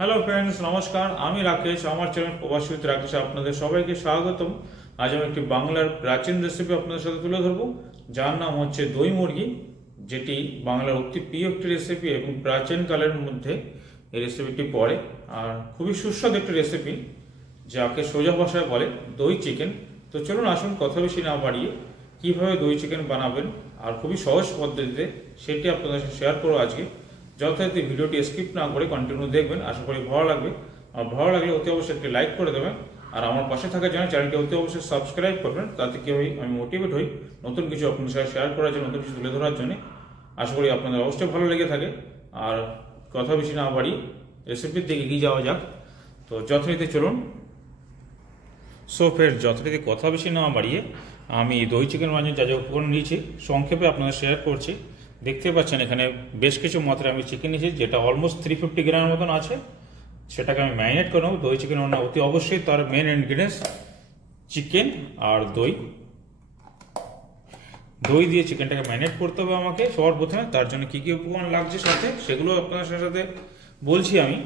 Hello friends, নমস্কার। আমি রাকেশ, আমার চ্যানেল প্রবাসী উইথ রাকেশ আপনাদের সবাইকে স্বাগতম। আজ আমি একটি বাংলার প্রাচীন রেসিপি আপনাদের সাথে তুলে ধরবো, যার নাম হচ্ছে দই মুরগি, যেটি বাংলার অতি প্রিয় একটি রেসিপি এবং প্রাচীন কালের মধ্যে এই রেসিপিটি পড়ে। আর খুবই সুস্বাদু একটি রেসিপি, যাকে সোজা ভাষায় বলে দই চিকেন। তো চলুন আসুন কথা বেশি না বাড়িয়ে কীভাবে দই চিকেন বানাবেন আর খুবই সহজ পদ্ধতিতে সেটি আপনাদের সাথে শেয়ার করবো আজকে। যথারীতি ভিডিওটি স্কিপ না করে কন্টিনিউ দেখবেন, আশা করি ভালো লাগবে। আর ভালো লাগলে অতি অবশ্যই একটি লাইক করে দেবেন, আর আমার পাশে থাকার জন্য চ্যানেলটি অতি অবশ্যই সাবস্ক্রাইব করবেন, তাতে কি হয় আমি মোটিভেট হই নতুন কিছু আপনাদের সাথে শেয়ার করার জন্য, নতুন কিছু তুলে ধরার জন্য। আশা করি আপনাদের অবশ্যই ভালো লেগে থাকে। আর কথা বেশি না বাড়ি রেসিপির দিকে এগিয়ে যাওয়া যাক। তো যথারীতি চলুন। ফের যথারীতি কথা বেশি না বাড়িয়ে আমি দই চিকেন বানানোর যা যা উপকরণ নিয়েছি সংক্ষেপে আপনাদের শেয়ার করছি। দেখতে পাচ্ছেন এখানে বেশ কিছু মাত্রায় আমি চিকেন নিয়েছি, যেটা অলমোস্ট 350 গ্রামের মতন আছে। সেটাকে আমি ম্যারিনেট করে নেব। দই চিকেন রান্না অতি অবশ্যই তার মেন ইনগ্রিডিয়েন্টস চিকেন আর দই। দই দিয়ে চিকেনটাকে ম্যারিনেট করতে হবে আমাকে সবার প্রথমে। তার জন্য কী কী উপকরণ লাগছে সাথে সেগুলো আপনাদের সাথে বলছি আমি।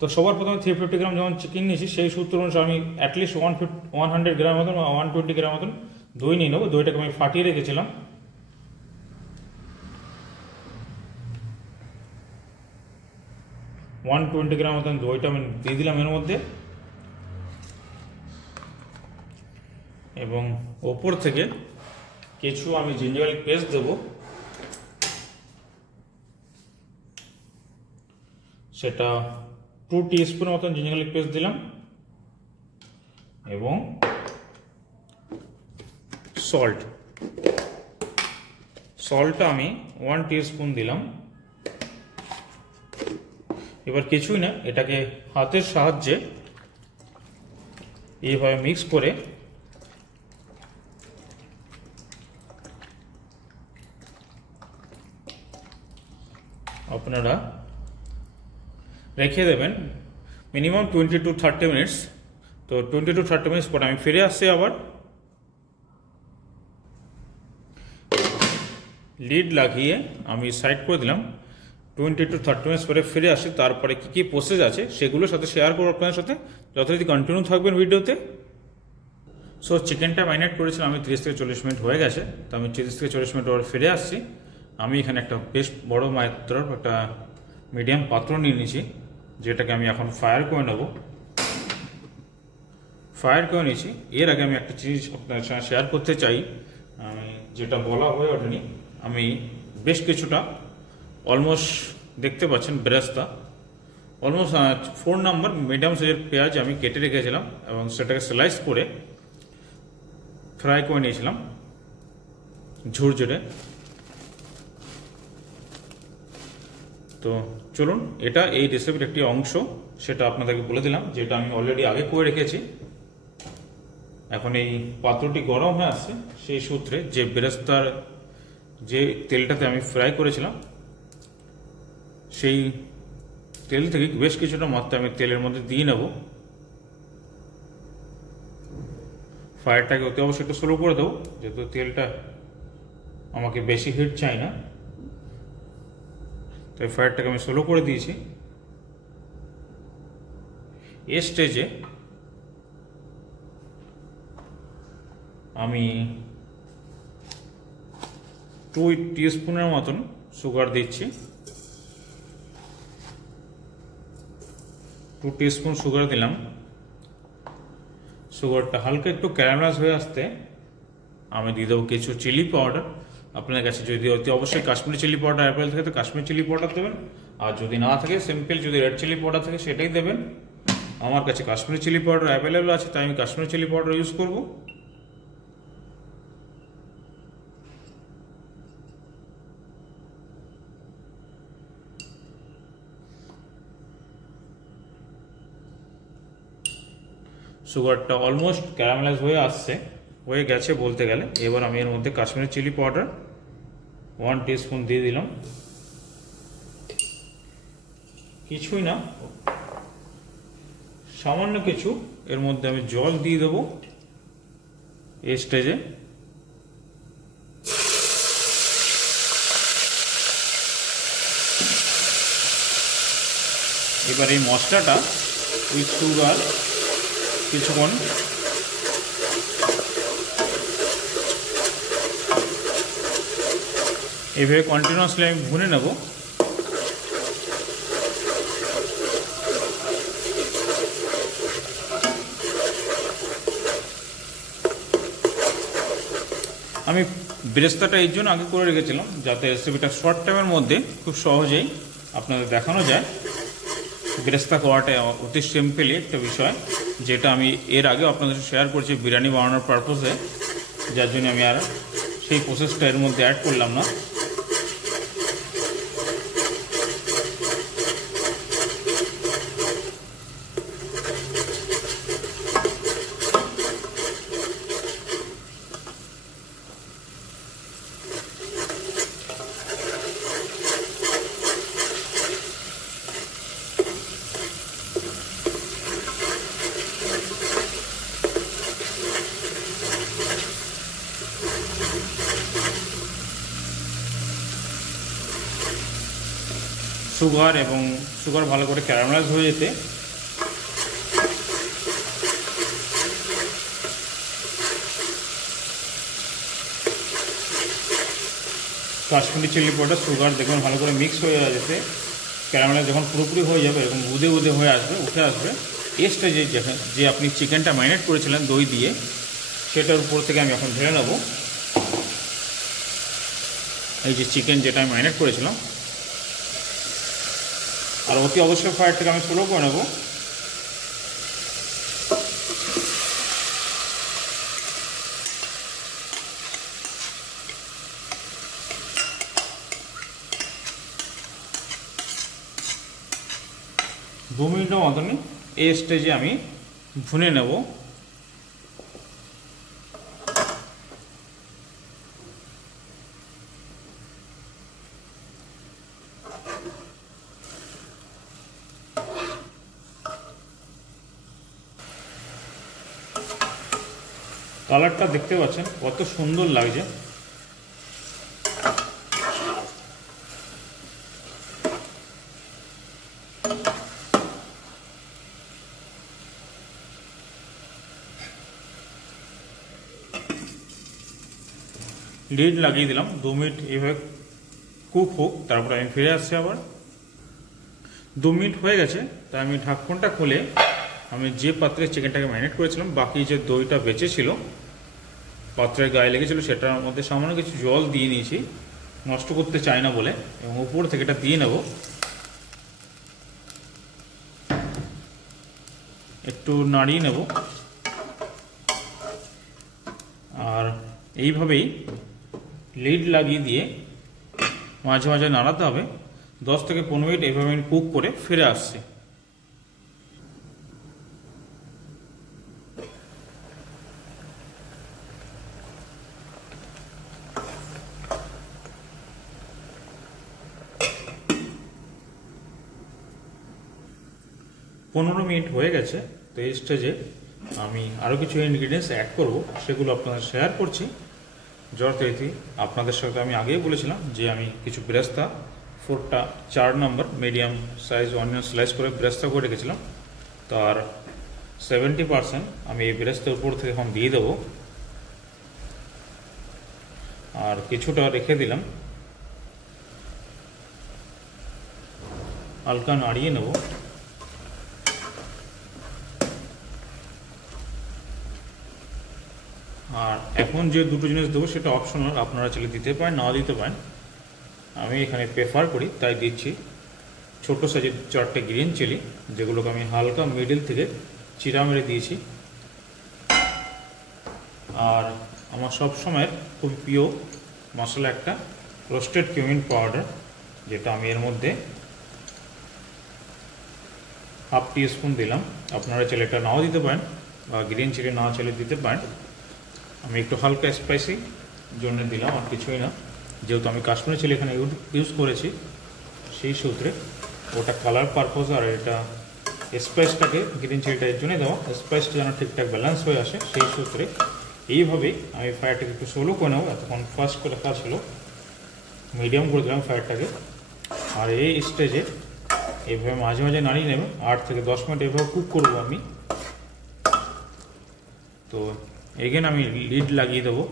তো সবার প্রথমে 350 গ্রাম যেমন চিকেন নিয়েছি, সেই সূত্র অনুসারে আমি অ্যাটলিস্ট 100 গ্রাম মতন বা 120 গ্রাম মতন দই নিয়ে নেবো। দইটাকে আমি ফাটিয়ে রেখেছিলাম। 120 গ্রাম মতন দইটা আমি দিয়ে দিলাম এর মধ্যে, এবং ওপর থেকে কিছু আমি জিঞ্জার গার্লিক পেস্ট দেবো। সেটা 2 টিস্পুন মতন জিঞ্জার গার্লিক পেস্ট দিলাম, এবং সল্টটা আমি 1 টিস্পুন দিলাম। এবার কিছুই না, এটাকে হাতের সাহায্যে এইভাবে মিক্স করে আপনারা রেখে দেবেন মিনিমাম 20 to 30 মিনিটস। তো 20 to 30 মিনিটস পরে আমি ফিরে আসছি আবার। লিড লাগিয়ে আমি সাইড করে দিলাম। 20 to 30 মিনিটস পরে ফিরে আসি। তারপরে কী কী প্রসেস আছে সেগুলোর সাথে শেয়ার করবো আপনাদের সাথে, যথারীতি কন্টিনিউ থাকবেন ভিডিওতে। চিকেনটা ম্যারিনেট করেছিলাম আমি 30 থেকে 40 মিনিট হয়ে গেছে। তো আমি 30 থেকে 40 মিনিট পর ফিরে আসছি। আমি এখানে একটা বেশ বড় মাত্রার একটা মিডিয়াম পাত্র নিয়ে নিয়েছি, যেটাকে আমি এখন ফায়ার করে নেব। ফায়ার করে নিয়েছি। এর আগে আমি একটা জিনিস আপনার সাথে শেয়ার করতে চাই, আমি যেটা বলা হয়ে ওঠেনি। আমি বেশ কিছুটা অলমোস্ট দেখতে পাচ্ছেন বেরেস্তা অলমোস্ট 4 নম্বর মিডিয়াম সাইজের পেঁয়াজ আমি কেটে রেখেছিলাম, এবং সেটাকে স্লাইস করে ফ্রাই করে নিয়েছিলাম ঝুরঝুরে। তো চলুন, এটা এই রেসিপির একটি অংশ, সেটা আপনাদেরকে বলে দিলাম, যেটা আমি অলরেডি আগে করে রেখেছি। এখন এই পাত্রটি গরম হয়ে আসছে, সেই সূত্রে যে বেরেস্তার যে তেলটাতে আমি ফ্রাই করেছিলাম, সেই তেল থেকে বেশ কিছুটা মাত্রা আমি তেলের মধ্যে দিয়ে নেব। ফায়ারটাকে অতি অবশ্যই একটু স্লো করে দেবো, যেহেতু তেলটা আমাকে বেশি হিট চাই না। তো এই ফায়ারটাকে আমি স্লো করে দিয়েছি। এই স্টেজে আমি 2 টিস্পুনের মতন সুগার দিচ্ছি। 2 টিস্পুন সুগার দিলাম। সুগারটা হালকা একটু ক্যারামেলাইজ হয়ে আসতে আমি দিয়ে দেবো কিছু চিলি পাউডার। আপনার কাছে যদি অতি অবশ্যই কাশ্মীরি চিলি পাউডার অ্যাভেলেবল থাকে তো কাশ্মীরি চিলি পাউডার দেবেন, আর যদি না থাকে সিম্পল যদি রেড চিলি পাউডার থাকে সেটাই দেবেন। আমার কাছে কাশ্মীরি চিলি পাউডার অ্যাভেলেবল আছে, তাই আমি কাশ্মীরি চিলি পাউডার ইউজ করব। সুগারটা অলমোস্ট ক্যারামেলাইজ হয়ে গেছে বলতে গেলে। এবার আমি এর মধ্যে কাশ্মীরি চিলি পাউডার 1 টিস্পুন দিয়ে দিলাম। কিছুই না, সামান্য কিছু এর মধ্যে আমি জল দিয়ে দেবো এই স্টেজে। এবার এই মশলাটা উইথ সুগার কিছুক্ষণ এইভাবে কন্টিনিউয়াসলি আমি ভুনে নেব। আমি বেরেস্তাটা এই জন্য আগে করে রেখেছিলাম যাতে রেসিপিটা শর্ট টাইমের মধ্যে খুব সহজেই আপনাদের দেখানো যায়। বেরেস্তা করাটা অতি সিম্পলি একটা বিষয়, যেটা আমি এর আগে আপনাদের সাথে শেয়ার করছি বিরিয়ানি বানানোর পারপোসে, যার জন্য আমি আর সেই প্রসেসটা এর মধ্যে অ্যাড করলাম না। সুগার ভালো করে ক্যারামেলাইজ হয়ে যেতে কাশ্মীরি চিলি পাউডার সুগার দেখুন ভালো করে মিক্স হয়ে যেতে ক্যারামেলাইজ যখন পুরোপুরি হয়ে যাবে এরকম বুদে বুদে হয়ে আসবে, উঠে আসবে, এই স্টেজে যে আপনি চিকেনটা ম্যারিনেট করেছিলেন দই দিয়ে সেটার উপর থেকে আমি এখন ঢেলে নেব। এই যে চিকেন যেটা আমি ম্যারিনেট করেছিলাম, আর অতি অবশ্যই ফায়ারটাকে আমি স্লো করে নেব। দু মিনিটের মতনই এই স্টেজে আমি ভুনে নেব। কালারটা দেখতে পাচ্ছেন কত সুন্দর লাগছে। লিড লাগিয়ে দিলাম, 2 মিনিট এইভাবে কুক হোক, তারপর আমি ফিরে আসছি আবার। 2 মিনিট হয়ে গেছে, তাই আমি ঢাকনটা খুলে আমি যে পাত্রে চিকেনটাকে ম্যারিনেট করেছিলাম বাকি যে দইটা বেঁচে ছিল পাত্রের গায়ে লেগেছিল সেটার মধ্যে সামান্য কিছু জল দিয়ে নিয়েছি, নষ্ট করতে চাই না বলে, এবং উপর থেকে এটা দিয়ে নেব। একটু নাড়িয়ে নেব, আর এইভাবেই লিড লাগিয়ে দিয়ে মাঝে মাঝে নাড়াতে হবে। 10 থেকে 15 মিনিট এইভাবে আমি কুক করে ফিরে আসছি। পনেরো মিনিট হয়ে গেছে, তো এই স্টেজে আমি আরও কিছু ইনগ্রিডিয়েন্টস অ্যাড করব, সেগুলো আপনাদের শেয়ার করছি। যথারীতি আপনাদের সাথে আমি আগেই বলেছিলাম যে আমি কিছু বেরেস্তা 4 নম্বর মিডিয়াম সাইজ অনিয়ন স্লাইস করে বেরেস্তা করে রেখেছিলাম, তার 70% আমি এই বেরেস্তার উপর থেকে এখন দিয়ে দেবো, আর কিছুটা রেখে দিলাম। হালকা নাড়িয়ে নেব। আর এখন যে দুটো জিনিস দেবো সেটা অপশনাল, আপনারা চাইলে দিতে পারেন, নাও দিতে পারেন। আমি এখানে প্রেফার করি তাই দিচ্ছি ছোট সাইজের 4টে গ্রিন চিলি, যেগুলোকে আমি হালকা মিডল থেকে চিরা মেরে দিয়েছি। আর আমার সবসময়ের খুব প্রিয় মশলা একটা রোস্টেড কিউমিন পাউডার, যেটা আমি এর মধ্যে হাফ টিস্পুন দিলাম। আপনারা চাইলে এটা নাও দিতে পারেন, বা গ্রিন চিলি না চাইলে দিতে পারেন। আমি একটু হালকা স্পাইসি জন্য দিলাম, আর কিছুই না, যেহেতু আমি কাশ্মীরি চিলি এখানে ইউজ করেছি সেই সূত্রে। ওটা কালার পারপোজ, আর এটা স্পাইসটাকে গ্রিন চিলিটা এর জন্যই দেওয়া, স্পাইসটা যেন ঠিকঠাক ব্যালেন্স হয়ে আসে সেই সূত্রে। এইভাবেই আমি ফায়ারটাকে একটু স্লো করে নেবো। এতক্ষণ ফাস্ট করে রাখা ছিল, মিডিয়াম করে দিলাম ফায়ারটাকে। আর এই স্টেজে এইভাবে মাঝে মাঝে নাড়িয়ে নেবেন। 8 থেকে 10 মিনিট এভাবে কুক করবো আমি। তো এগেন আমি লিড লাগিয়ে দেবো।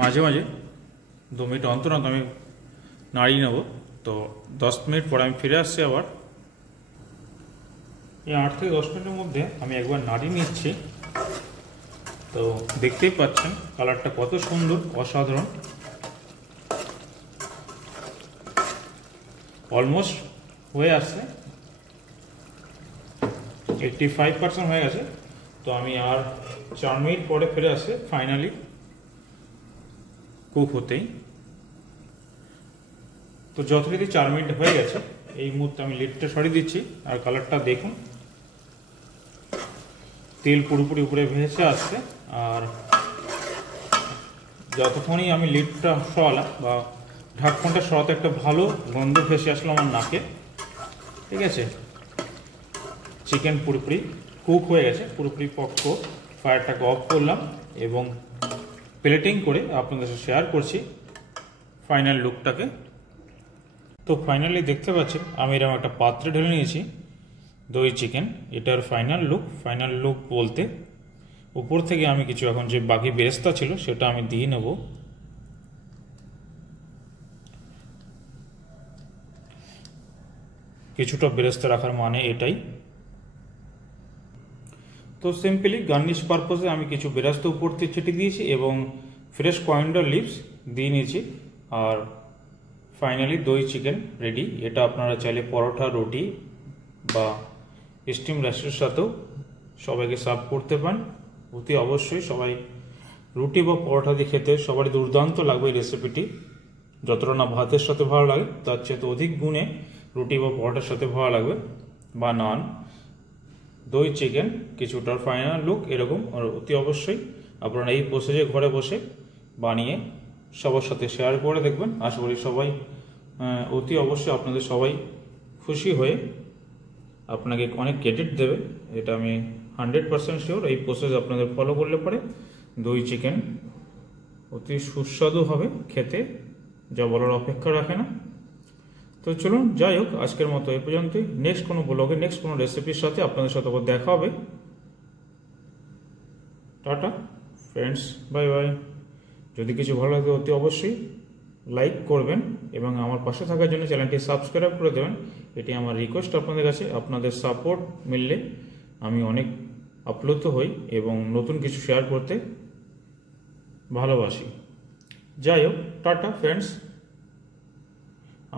মাঝে মাঝে 2 মিনিট অন্তর অন্তর আমি নাড়িয়ে নেব। তো 10 মিনিট পরে আমি ফিরে আসছি আবার। এই 8 থেকে 10 মিনিটের মধ্যে আমি একবার নাড়িয়ে নিচ্ছি। তো দেখতেই পাচ্ছেন কালারটা কত সুন্দর, অসাধারণ। অলমোস্ট হয়ে আসছে, 85% হয়ে গেছে। তো আমি আর 4 মিনিট পরে ফিরে আসছে ফাইনালি কুক হতেই। তো যথারীতি 4 মিনিট হয়ে গেছে। এই মুহূর্তে আমি লিডটা সরিয়ে দিচ্ছি। আর কালারটা দেখুন, তেল পুরোপুরি উপরে ভেসে আসছে। আর যতক্ষণই আমি লিডটা সরালাম বা ঢাকনটা সরাতে একটা ভালো গন্ধ ভেসে আসলো আমার নাকে। ঠিক আছে, চিকেন পুরোপুরি কুক হয়ে গেছে, পুরোপুরি পক্ক। ফায়ারটাকে অফ করলাম এবং প্লেটিং করে আপনাদের সাথে শেয়ার করছি ফাইনাল লুকটাকে। তো ফাইনালি দেখতে পাচ্ছেন আমি এরকম একটা পাত্রে ঢেলে নিয়েছি দই চিকেন। এটার ফাইনাল লুক বলতে উপর থেকে আমি কিছু এখন যে বাকি বেরেস্তা ছিল সেটা আমি দিয়ে নেব। কিছুটা বেরেস্তা রাখার মানে এটাই। তো সিম্পলি গার্নিশ পারপোজে আমি কিছু বেরেস্তা উপর থেকে ছিটিয়ে দিয়েছি এবং ফ্রেশ কয়েন্ডার লিভস দিয়ে নিয়েছি। আর ফাইনালি দই চিকেন রেডি। এটা আপনারা চাইলে পরোটা, রুটি বা স্টিম রাইসের সাথেও সবাইকে সার্ভ করতে পারেন। অতি অবশ্যই সবাই রুটি বা পরোটা দিয়ে খেতে সবারই দুর্দান্ত লাগবে এই রেসিপিটি। যতটা না ভাতের সাথে ভালো লাগে তার চেয়ে তো অধিক গুণে রুটি বা পরোটার সাথে ভালো লাগবে, বা নান। দই চিকেন কিছুটার ফাইনাল লুক এরকম। আর অতি অবশ্যই আপনারা এই প্রসেসে ঘরে বসে বানিয়ে সবার সাথে শেয়ার করে দেখবেন। আশা করি সবাই অতি অবশ্যই আপনাদের সবাই খুশি হয়ে আপনাকে অনেক ক্রেডিট দেবে, এটা আমি 100% শিওর। এই প্রসেস আপনাদের ফলো করলে পরে দই চিকেন অতি সুস্বাদু হবে খেতে, যা বলার অপেক্ষা রাখে না। তো চলুন, যাই হোক, আজকের মতো এই পর্যন্তই। নেক্সট কোনো ব্লগে নেক্সট কোনো রেসিপির সাথে আপনাদের সাথে আবার দেখা হবে। Tata friends, bye bye. যদি কিছু ভালো লাগে অতি অবশ্যই লাইক করবেন এবং আমার পাশে থাকার জন্য চ্যানেলটি সাবস্ক্রাইব করে দেবেন। এটি আমার রিকোয়েস্ট আপনাদের কাছে। আপনাদের সাপোর্ট মিললে আমি অনেক আপ্লুত হই এবং নতুন কিছু শেয়ার করতে ভালোবাসি। যাই হোক, টাটা ফ্রেন্ডস।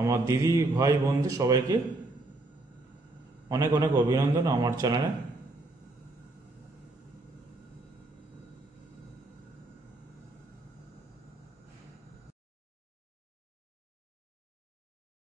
আমার দিদি, ভাই, বন্ধু সবাইকে অনেক অনেক অভিনন্দন আমার চ্যানেলে।